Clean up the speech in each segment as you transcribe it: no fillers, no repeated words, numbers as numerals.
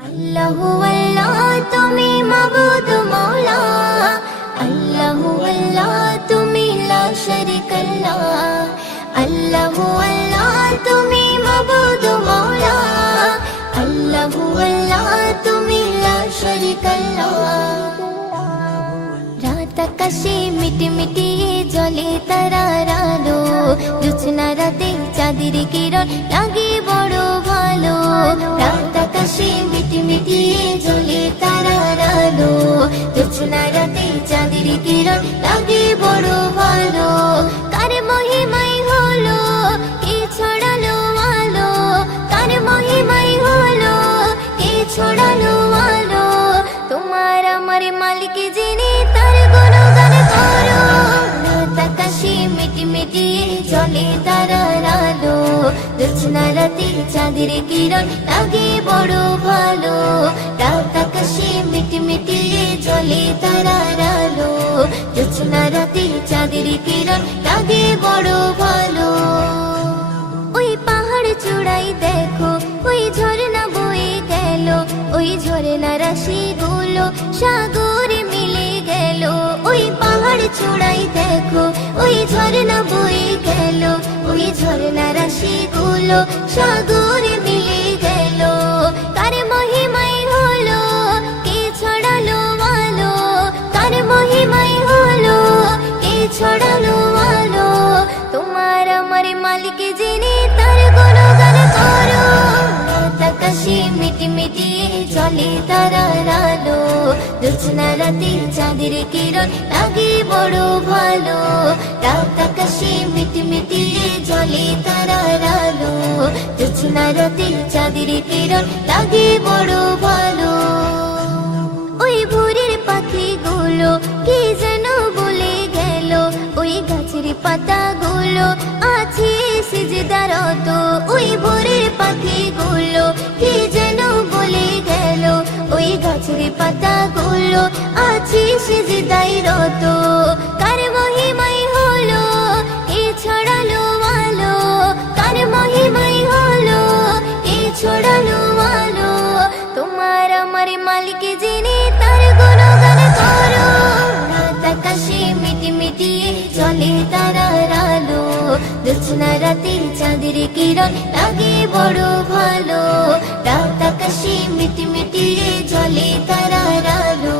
আল্লাহু আল্লাহ তুমি মাবুদ মওলা, আল্লাহু আল্লাহ তুমি লা শারীকা লা, আল্লাহু আল্লাহ তুমি মাবুদ মওলা, আল্লাহু আল্লাহ তুমি লা শারীকা লা। রাত আকাশে মিটমিটি জ্বলে তারার আলো, জোছনা রাতে চাঁদের কিরণ লাগে বড় ভালো। রাত আকাশে মিটমিটি জ্বলে তারার আলো, জোছনা রাতে চাঁদের কিরণ লাগে বড় ভালো। কার মহিমাই হলো কে ছড়ালো আলো, কার মহিমাই হলো কে ছড়ালো আলো। তোমার আমার মালিক যিনি তার গুণগান করো। রাত আকাশে মিটমিটি জ্বলে তারার আলো, জোছনা রাতে চাঁদের কিরণ লাগে বড় ভালো। রাত আকাশে মিটমিটি জ্বলে তারার আলো, জোছনা রাতে চাঁদের কিরণ লাগে বড় ভালো। ওই পাহাড় চূড়াই দেখো ওই ঝর্ণা বয়ে গেল, ওই ঝর্ণা রাশি গুলো সাগরে মিলে গেল। ওই পাহাড় চূড়াই দেখো ওই ঝর্ণা বয়ে গেল, ওই ঝর্ণা রাশি গুলো সাগরে মিলে গেল। কার মহিমাই হলো কে ছড়ালো আলো, কার মহিমাই হলো কে ছড়ালো আলো। তোমার আমার মালিক যিনি তার গুণগান করো। রাত আকাশে মিটমিটি জ্বলে তারার আলো, জোছনা রাতে চাঁদের কিরণ লাগে বড় ভালো। রাত আকাশে মিটমিটি জ্বলে তারার আলো, জোছনা রাতে চাঁদের কিরণ লাগে বড় ভালো। ওই ভোরের পাখিগুলো কি যেন বলে গেল, ওই গাছের পাতাগুলো আছে সিজদারত। ওই ভোরের পাখিগুলো কি যেন বলে গেল, ওই গাছের পাতাগুলো আছে সিজদারত। কার মহিমাই হলো কে ছড়ালো আলো, কার মহিমাই হলো কে ছড়ালো আলো। তোমার আমার মালিক যিনি তার গুণগান করো। রাত আকাশে মিটমিটি জ্বলে তারার আলো, জোছনা রাতে চাঁদের কিরণ লাগে বড় ভালো। রাত আকাশে মিটমিটি জ্বলে তারার আলো,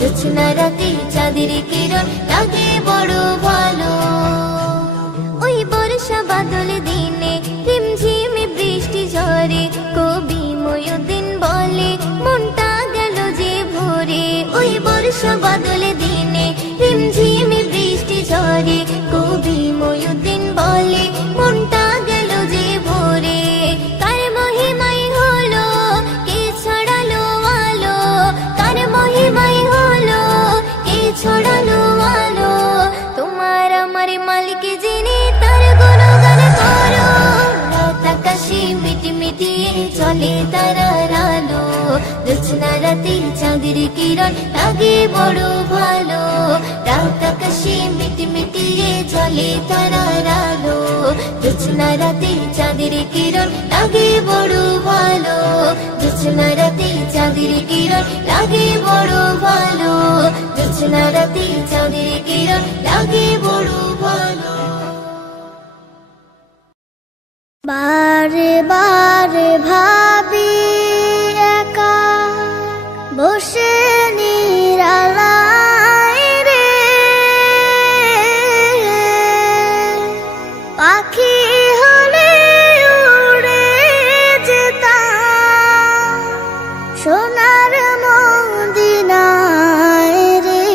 জোছনা রাতে চাঁদের কিরণ লাগে বড় ভালো। ওই বর্ষা বাদল দিনে ঝিমঝিম বৃষ্টি ঝরে, কবি ময়ূরদিন বলে মনটা গেল যে ভরে। ওই বর্ষা বাদল দিনে ঝিমঝিম বৃষ্টি ঝরে, কবি ময়ূরদিন বলে মনটা গেল যে ভরে। কার মহিমাই হলো কে ছড়ালো আলো, কার মহিমাই হলো কে ছড়ালো আলো। তোমার আমার মালিক যিনি তার গুণগান করো। রাত আকাশে মিটমিটি জ্বলে তারার আলো, জোছনা রাতে চাঁদের কিরণ লাগে বড় ভালো। রাত আকাশে মিটমিটি জ্বলে তারার আলো, জোছনা রাতে চাঁদের কিরণ লাগে বড় ভালো। জোছনা রাতে চাঁদের কিরণ লাগে বড় ভালো, জোছনা রাতে চাঁদের কিরণ লাগে বড় ভালো। বারে বারে ভাবি একা বসে নিরালায় রে, পাখি হলে উড়ে যেতাম সোনার মদিনায় রে।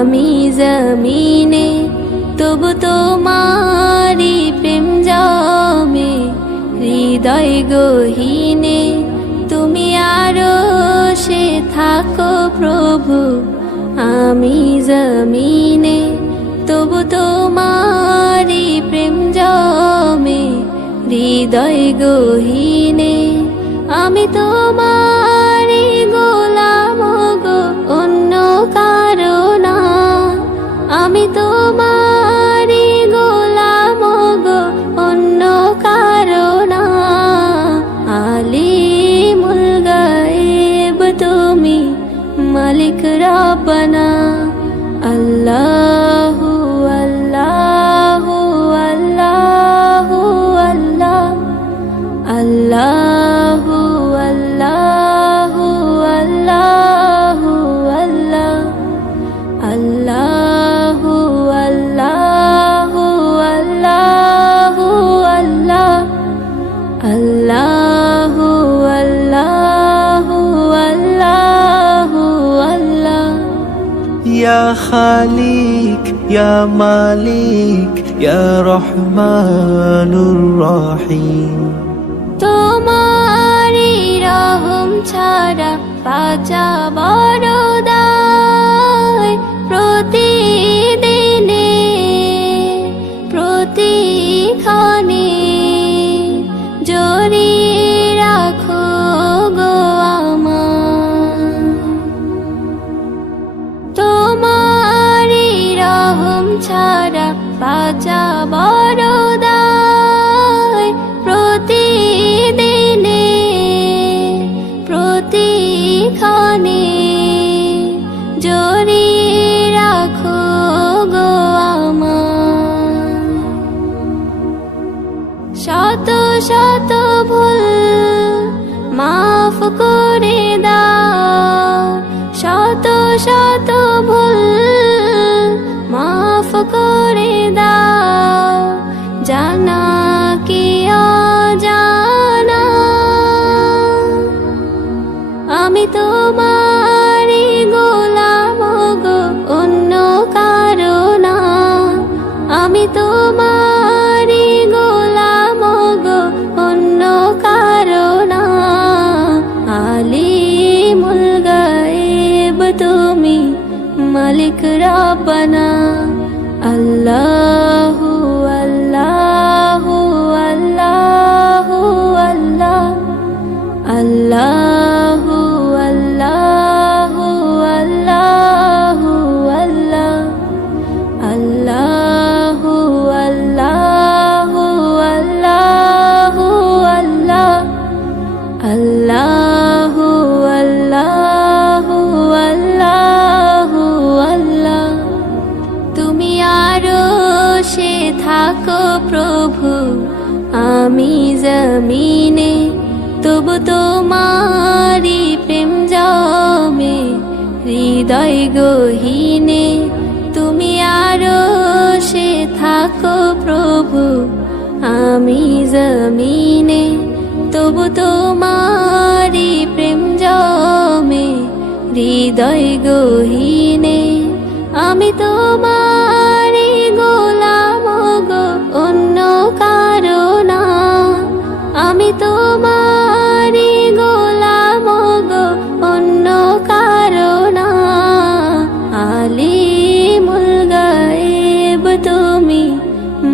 আমি জমিনে তবু তোমারি প্রেম জমে হৃদয় গহীনে তুমি আরো সে থাকো প্রভু আমি জমিনে তবু তোমারি প্রেম জমে হৃদয় গহীনে আমি তোমারি গোলাম গো অন্য কারো না আমি তোমারি গোলাম গো অন্য কারো না আলিমুল গায়েব তুমি মালিক রব্বানা আল্লাহু আল্লাহু আল্লাহু আল্লাহ আল্লাহু আল্লাহু আল্লাহু আল্লাহ আল্লাহু আল্লাহু আল্লাহু আল্লাহ আল্লাহু আল্লাহু আল্লাহু আল্লাহ ইয়া খালিক ইয়া মালিক ইয়া রহমানুর রহিম তোমারি রহম ছাড়া বাঁচা বড় দায় প্রতিদিনে প্রতিক্ষণে জড়িয়ে রাখো গো আমার তোমারি রহম ছাড়া বাঁচা বড় দায় প্রতিদিনে প্রতিক্ষণে জড়িয়ে রাখো গো আমার শত শত ভুল মাফ করে দাও শত শত ভুল মাফ করে দাও জানা কি অজানা আমি তোমারি গোলাম গো অন্য কারো না আমি তোমারি গোলাম গো অন্য কারো না আলিমুল গায়েব তুমি মালিক রব্বানা আল্লাহু আল্লাহু আল্লাহু আল্লাহ আল্লাহু আল্লাহু আল্লাহু আল্লাহ আল্লাহু আল্লাহু আল্লাহু আল্লাহ আল্লাহু আল্লাহু আল্লাহু আল্লাহ তুমি আরো সে থাকো প্রভু আমি জমিনে তবু তোমারি প্রেম জমে হৃদয় গহীনে তুমি আরো সে থাকো প্রভু আমি জমিনে তবু তোমারি প্রেম জমে হৃদয় গহীনে আমি তোমারি গোলাম গো অন্য কারো না আমি তোমারি গোলাম গো অন্য কারো না আলিমুল গায়েব তুমি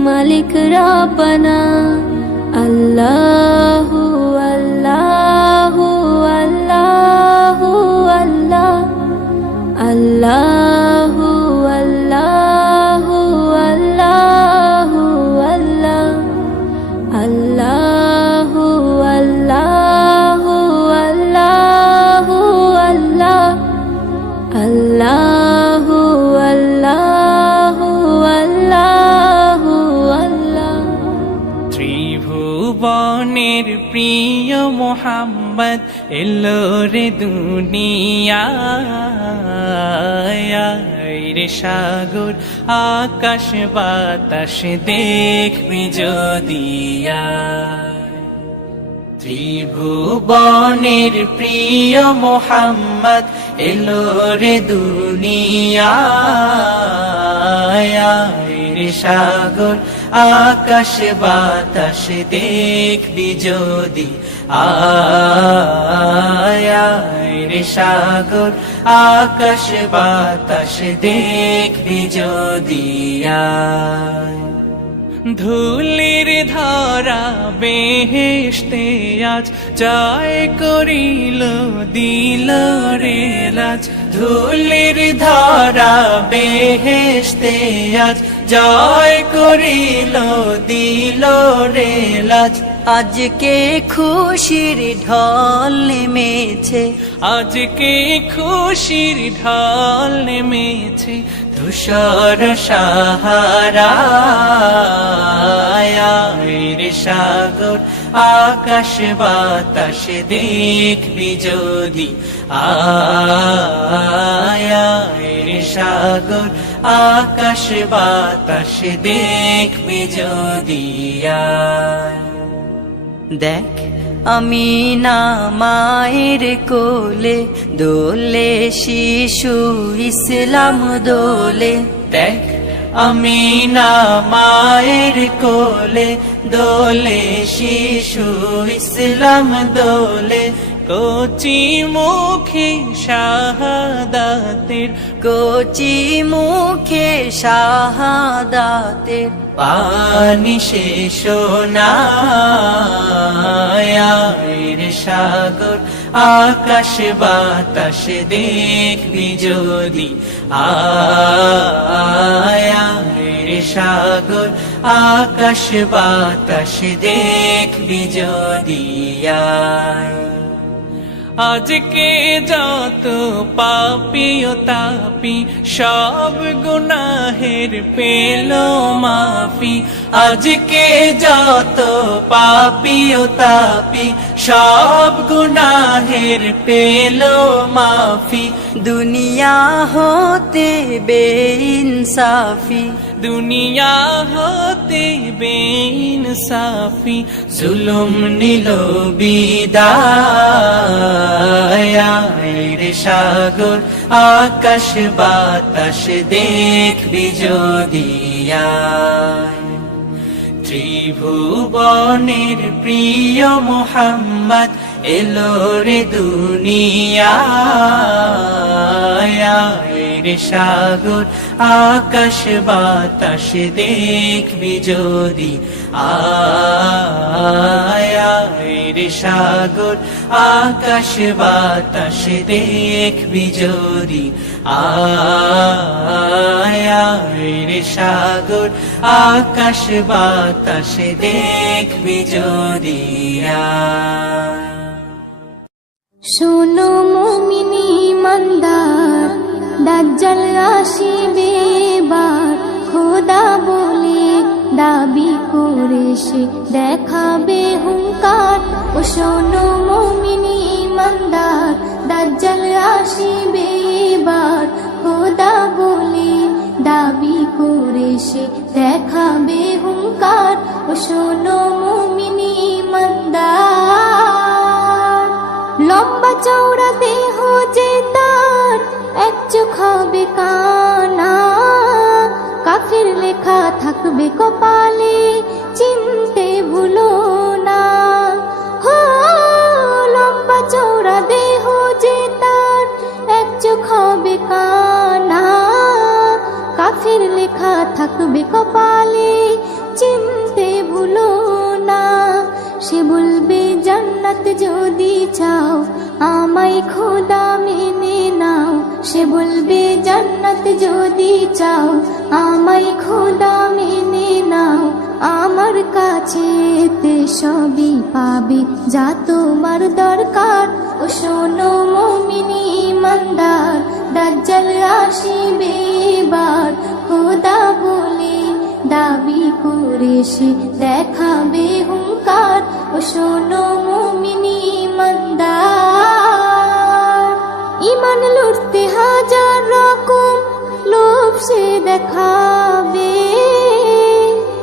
মালিক রব্বানা আল্লাহু আল্লাহু আল্লাহু আল্লাহ আল্লাহু আল্লাহু আল্লাহু আল্লাহ আল্লাহু আল্লাহু আল্লাহু আল্লাহ আল্লাহু আল্লাহু আল্লাহু আল্লাহ ত্রিভুবনের প্রিয় মোহাম্মদ এলো রে দুনিয়ায় রে সাগর আকাশ বাতাস দেখবি যদিয়া ত্রিভুবনের প্রিয় মোহাম্মদ এলো রে দুনিয়ায় রে সাগর আকাশ বাতাস দেখবি যদি আয় রে সাগর আকাশ বাতাস দেখবি যদি আয় ধুলির ধরা বেহেশতে আজ জয় করিল দিল রে লাজ ধুলির ধরা বেহেশতে আজ জয় করিল দিল রে লাজ আজকে খুশির ঢল নেমেছে, আজকে খুশির ঢল নেমেছে ধূসর সাহারায় রে সাগর আকাশ বাতাস দেখবি যদি আয় রে সাগর আকাশ বাতাস দেখবি যদি আয় দেখ আমি না মায়ের কোলে দোলে শিশু ইসলাম দোলে, দেখ আমি না মায়ের কোলে দোলে শিশু ইসলাম দোলে কচি মুখে শাহাদাতের কচি মুখে শাহাদাতের পানি শেষ রে সাগর আকাশ বাতাস দেখবি যদি আয় রে সাগর আকাশ বাতাস দেখবি যদি আয় আজকে যত পাপী ও তাপি সব গুনাহের পেল মাফি আজকে যত পাপী ও তাপি সব গুনাহের পেল মাফি দুনিয়া হতে বেইনসাফি দুনিয়া হতে বেইনসাফি জুলুম নিল বিদায় রে সাগর আকাশ বাতাস দেখবি যদি আয় ত্রিভুবনের প্রিয় মোহাম্মদ এলো রে দুনিয়ায় রে সাগর আকাশ বাতাস দেখবি যদি আয় রে সাগর আকাশ বাতাস দেখবি যদি আয় রে সাগর আকাশ বাতাস দেখবি যদি আয় শোনো মুমিনি ইমানদার দাজ্জাল আসিবে এবার খোদা বলে দাবি করে সে দেখাবে হুঙ্কার ও শোনো মুমিনি ইমানদার দাজ্জাল আসিবে এবার খোদা বলে দাবি করে সে দেখাবে হুঙ্কার ও শোনো মুমিনি ইমানদার লম্বা চওড়া দেহ যে তার এক চোখ হবে কানা কাফির লেখা থাকবে কপালে চিনতে ভুলো না হো লম্বা চওড়া দেহ যে তার এক চোখ হবে কানা কাফির লেখা থাকবে কপালে চিনতে ভুলো না সে বলবে জান্নাত যদি চাও আমায় খোদা মেনে নাও সে বলবে জান্নাত যদি চাও আমায় খোদা মেনে নাও আমার কাছে সবই পাবে যা তোমার দরকার ও শোনো মুমিনি ইমানদার দাজ্জাল আসিবে এবার খোদা বলে দাবি করে সে দেখাবে হুঙ্কার ও শোনো মুমিনি ইমানদার ইমান লুটতে হাজার রকম লোভ সে দেখাবে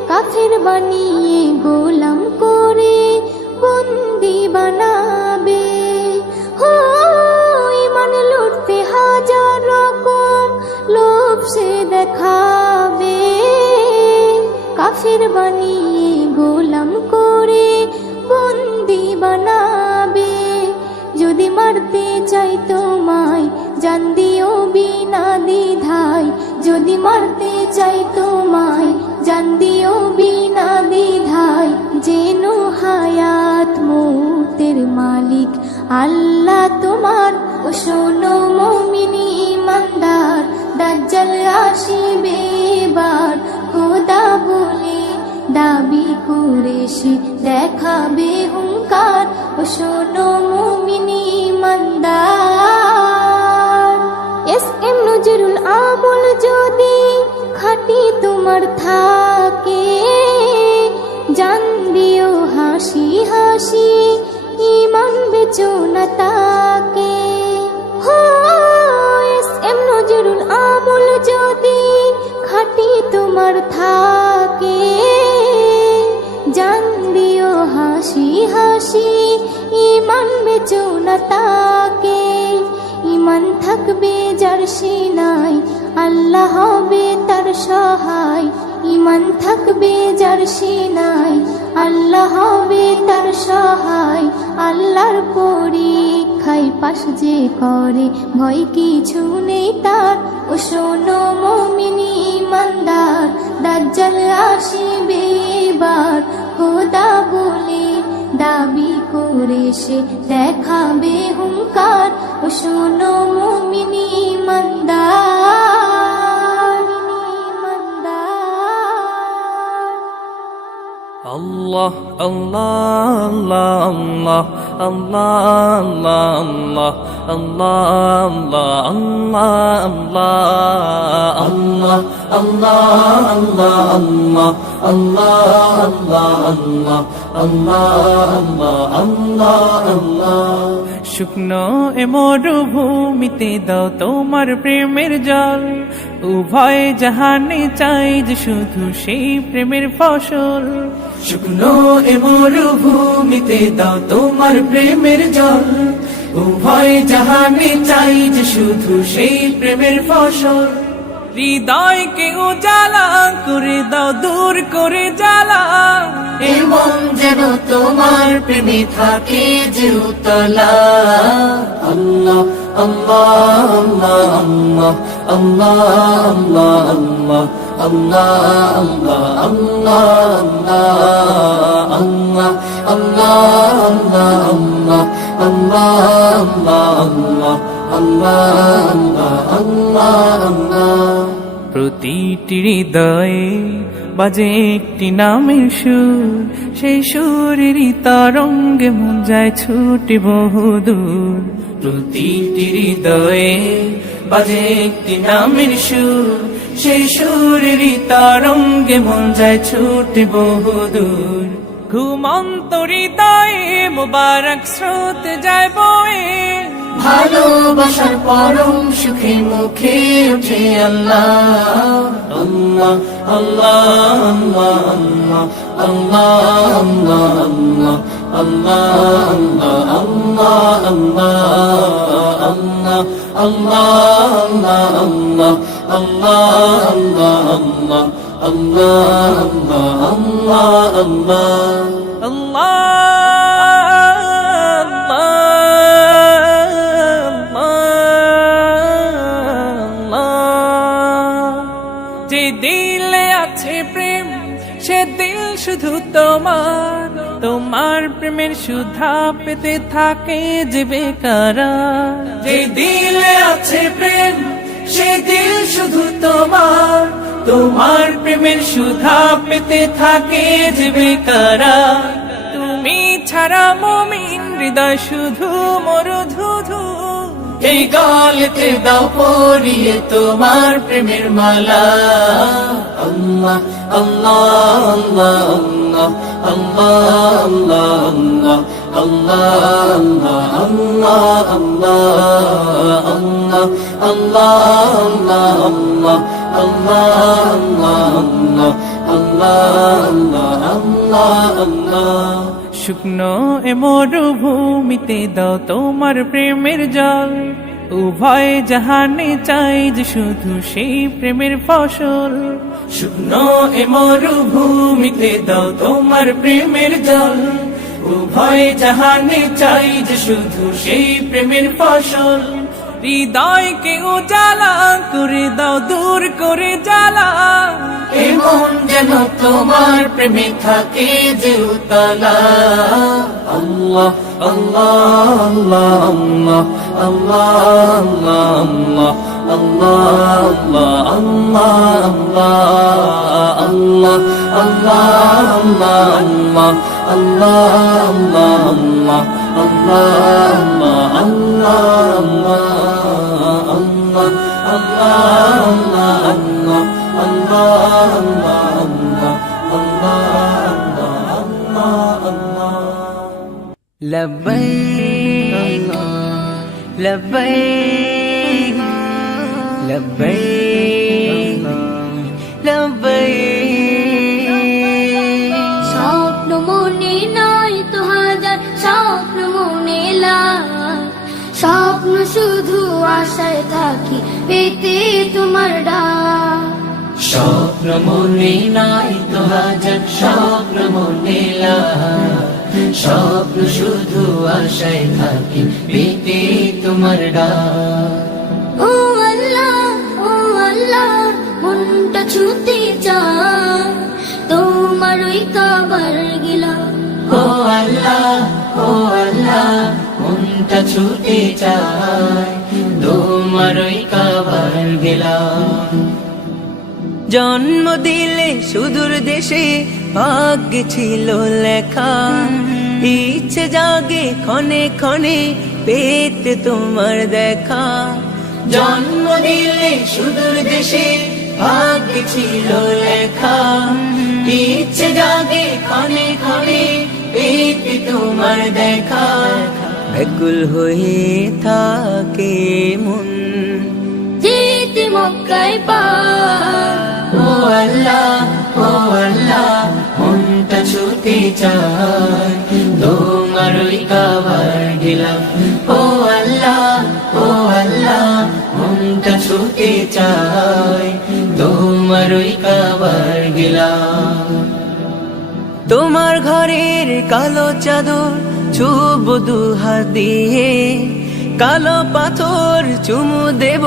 কাফির বানিয়ে গোলাম করে বন্দি দেখাবে, কাফের বানিয়ে গোলাম করে বন্দি বানাবে। যদি মারতে চাই তোমায় জান দিও বিনা দ্বিধায়, যদি মারতে চাই তোমায় জান দিও বিনা দ্বিধায়। যেন হায়াত মৌতের মালিক আল্লাহ তোমার, ও শোনো মুমিন ঈমানদার, দাজ্জাল আসিবে এবার, খোদা বলে দাবি করে সে দেখাবে হুঙ্কার, ও শোনো মুমিন ঈমানদার। এস.এম. নজরুল আমল যদি খাঁটি তোমার থাকে, জান দিও হাসি হাসি ঈমান বেচো না তাকে। হো এস.এম. নজরুল আমল যদি খাঁটি তোমার থাকে, জান দিও হাসি হাসি ঈমান বেচো না তাকে। ঈমান থাকবে যার সিনায় আল্লাহ হবে তার সহায়, ঈমান থাকবে যার সিনায় আল্লাহ হবে তার সহায়। আল্লাহর পরীক্ষায় পাশ যে করে ভয় কিছু নেই তার, ও শোনো মুমিন ঈমানদার, দাজ্জাল আসিবে এবার, খোদা বলে দাবি করে সে দেখাবে হুঙ্কার, ও শোনো মুমিন ঈমানদার। আল্লাহ আল্লাহ আল্লাহ আল্লাহ আল্লাহ আল্লাহ আল্লাহ আল্লাহ আল্লাহ। শুকনো এ মরুভূমিতে দাও তোমার প্রেমের জল, উভয় জাহানে চাই যে শুধু সেই প্রেমের ফসল। শুকনো এ মরুভূমিতে দাও তোমার প্রেমের জল, উভয় জাহানে চাই যে শুধু সেই প্রেমের ফসল। হৃদয়কে উজালা করে দাও দূর করে জ্বালা, এমন যেন তোমার প্রেমে থাকে যে উতলা। আল্লাহ আল্লাহ আল্লাহ আল্লাহ আল্লাহ আল্লাহ আল্লাহ আল্লাহ আল্লাহ আল্লাহ। প্রতিটি হৃদয়ে বাজে একটি নামের সুর, সেই সুরেরই তরঙ্গে মন যায় ছুটে বহুদূর। প্রতিটি হৃদয়ে বাজে একটি নামের সুর, সেই সুরেরই তরঙ্গে মন যায় ছুটে বহুদূর। ঘুমন্ত হৃদয়ে মোবারক স্রোত যায় বয়ে, ভালোবাসার পরম সুখে মুখে উঠে আল্লাহ আল্লাহ আল্লাহ আল্লাহ আল্লাহ আল্লাহ আল্লাহ আল্লাহ আল্লাহ যে দিলে আছে প্রেম সে দিল শুধু তোমার, তোমার প্রেমের সুধা পেতে থাকে যে বেকারার। যে দিলে আছে প্রেম সে দিল শুধু তোমার, তোমার প্রেমের সুধা পেতে থাকে যে বেকারার। তুমি ছাড়া মুমিন হৃদয় শুধু মরুধুধু, এই গলেতে দাও পরিয়ে তোমার প্রেমের মালা। আল্লাহ আল্লাহ আল্লাহ আল্লাহ আল্লাহ আল্লাহ আল্লাহ আল্লাহ আল্লাহ। শুকনো এ মরুভূমিতে দাও তোমার প্রেমের জল, উভয় জাহানে চাই যে শুধু সেই প্রেমের ফসল। শুকনো এ মরুভূমিতে দাও তোমার প্রেমের জল, উভয় জাহানে চাই যে শুধু সেই প্রেমের ফসল। হৃদয়কে উজালা করে দাও, দূর করে জ্বালা, এমন যেন তোমার প্রেমে থাকে যে উতলা। আল্লাহ আল্লাহ আল্লাহ আল্লাহ আল্লাহ আল্লাহ আল্লাহ আল্লাহ আল্লাহ আল্লাহ লব্বৈক লব্বৈক লব্বৈক লব্বৈক। স্বপ্ন মনে নয় তো হাজার, স্বপ্ন মনে লাখ, স্বপ্ন শুধু আশায় থাকি পেতে তোমার ডাক। স্বপ্ন মনে নাই তো হাজার, স্বপ্ন মনে লাখ, স্বপ্ন শুধু আশায় থাকি পেতে তোমার ডাক। ও আল্লাহ মনটা ছুতে চায় তোমার ওই কাবার গিলা। ও আল্লাহ মনটা ছুটে চায় তোমার ওই কাবার গেলাম। জন্ম দিলে সুদূর দেশে ভাগ্যে ছিল লেখা, ইচ্ছে জাগে ক্ষণে ক্ষণে পেতে তোমার দেখা। জন্ম দিলে সুদূর দেশে ভাগ্যে ছিল লেখা, ইচ্ছে জাগে ক্ষণে ক্ষণে পেতে তোমার দেখা। ব্যাকুল হয়ে থাকে মন যেতে মক্কায় পার। ও আল্লাহ মনটা ছুটে চায় তোমার ওই কাবার গেলাম। ও আল্লাহ মনটা ছুটে চায় তোমার ওই কাবার গেলাম। তোমার ঘরের কালো চাদর ছুব দুহাত দিয়ে, কালো পাথর চুমু দেব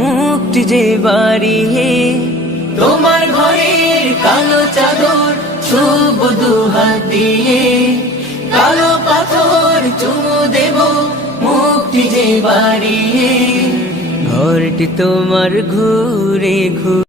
মুক্তি যে বাড়িয়ে। তোমার ঘরের কালো চাদর ছুব দুহাত দিয়ে, কালো পাথর চুমু দেব মুক্তি যে বাড়িয়ে। ঘরটি তোমার ঘুরে ঘুরে